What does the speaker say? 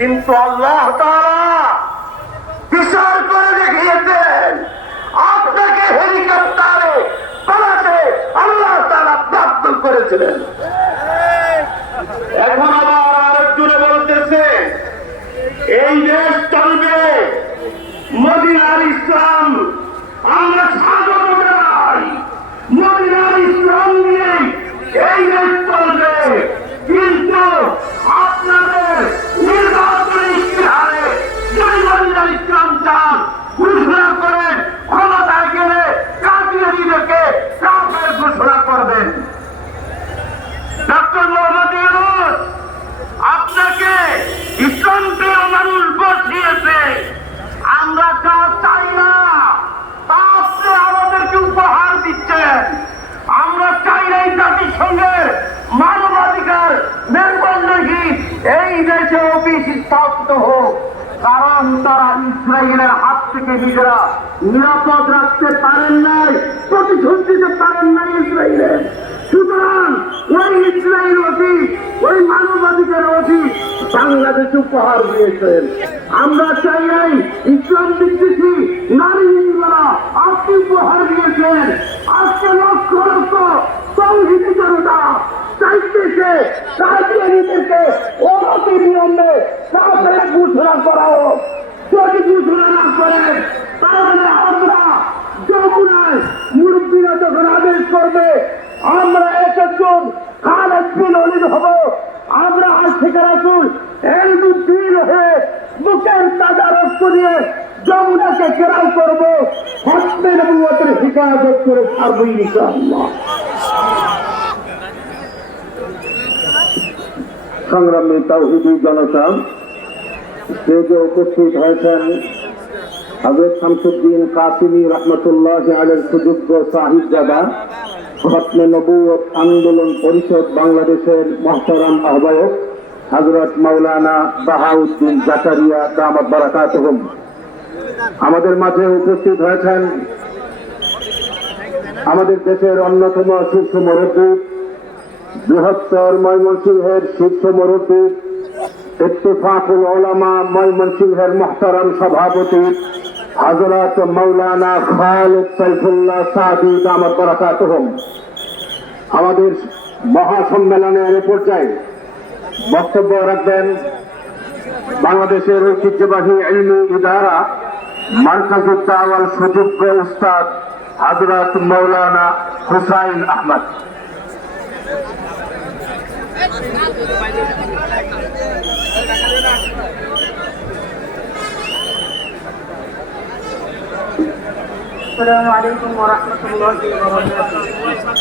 কিন্তু আল্লাহ তাআলা বিচার করে দেখিয়েছেন আপনাকে হেলিকপ্টারে পালাতে আল্লাহ তাআলা বাধ্য করেছিলেন। এখন আবার আরেকজনে বলতেছে এই দেশ চলবে মদিনার ইসলাম, আমরা স্বাগত জানাই মদিনার ইসলাম নিয়ে এই দেশ চলবে। কিন্তু আপনাদের নির্বাচনী ইশতেহারে যদি মদিনার ইসলাম চান ঘোষণা করেন, ক্ষমতায় গেলে কাফিরদেরকে কাফের ঘোষণা করবেন। ডক্টর মোহাম্মদ ইউনূস আপনাকে ইসলাম প্রিয় মানুষ বসিয়েছে, আমরা তা চাই না, তা আপনি আমাদেরকে উপহার দিচ্ছেন। আমরা চাই না এই জাতিসংঘের মানবাধিকার মেম্বারগুলি এই দেশে অফিস স্থাপিত হোক, কারণ তারা ইসরায়েলের হাত থেকে নিজেরা নিরাপদ রাখতে পারেন নাই, প্রতিশোধ দিতে পারেন নাই ইসরায়েলের। সুতরাং ওই ইসরায়েল অফিস, ওই মানবাধিকার অফিস বাংলাদেশ উপহার দিয়েছেন। আমরা চাই নাই ইসলাম বিদ্বেষী নারী হিন্দুরা আপনি উপহার দিয়েছেন। আজকে লক্ষ লক্ষ তৌহিদি জনতা চাইতেছে কাদিয়ানীদেরকে অনতি বিলম্বে কাফের ঘোষণা করা হোক। যদি ঘোষণা না করেন তাহলে আমরা যমুনায় মুরব্বীরা যখন আদেশ করবে আমরা একজন খালেদ বিন ওলীদ হব। আমরা আজ থেকে রাসূল এলমুদ্দিন হয়ে বুকের তাজা রক্ত দিয়ে যমুনাকে ঘেরাও করবো, খতমে নবুয়তের হিফাজত করে ছাড়বো ইনশাআল্লাহ। সংগ্রামী তাওহীদি জনতা, স্টেজে উপস্থিত হয়েছেন হযরত শামসুদ্দিন কাসিমি রাহমাতুল্লাহি আলাইহির সুযোগ্য সাহিবজাদা, খতমে নবুয়ত আন্দোলন পরিষদ বাংলাদেশের মুহতারাম আহ্বায়ক হযরত মাওলানা বাহাউদ্দিন জাকারিয়া দামাত বারাকাতুহুম। আমাদের মাঝে উপস্থিত হয়েছেন আমাদের দেশের অন্যতম শীর্ষ মুরব্বী, বৃহত্তর ময়মনসিংহের শীর্ষ মুরব্বী, ইত্তেফাকুল উলামা ময়মনসিংহের মুহতারাম সভাপতি হযরত মাওলানা খালেদ সাইফুল্লাহ সাদি দামাত বারাকাতুহুম। আমাদের মহাসম্মেলনের পর্যায়ে বক্তব্য রাখবেন বাংলাদেশের ঐতিহ্যবাহী ইলমি ইদারা মারকাজুত দাওয়ার সুযোগ্য উস্তাদ হযরত মাওলানা হুসাইন আহমদ। আসসালামু আলাইকুম ওয়া রাহমাতুল্লাহি ওয়া বারাকাতুহু।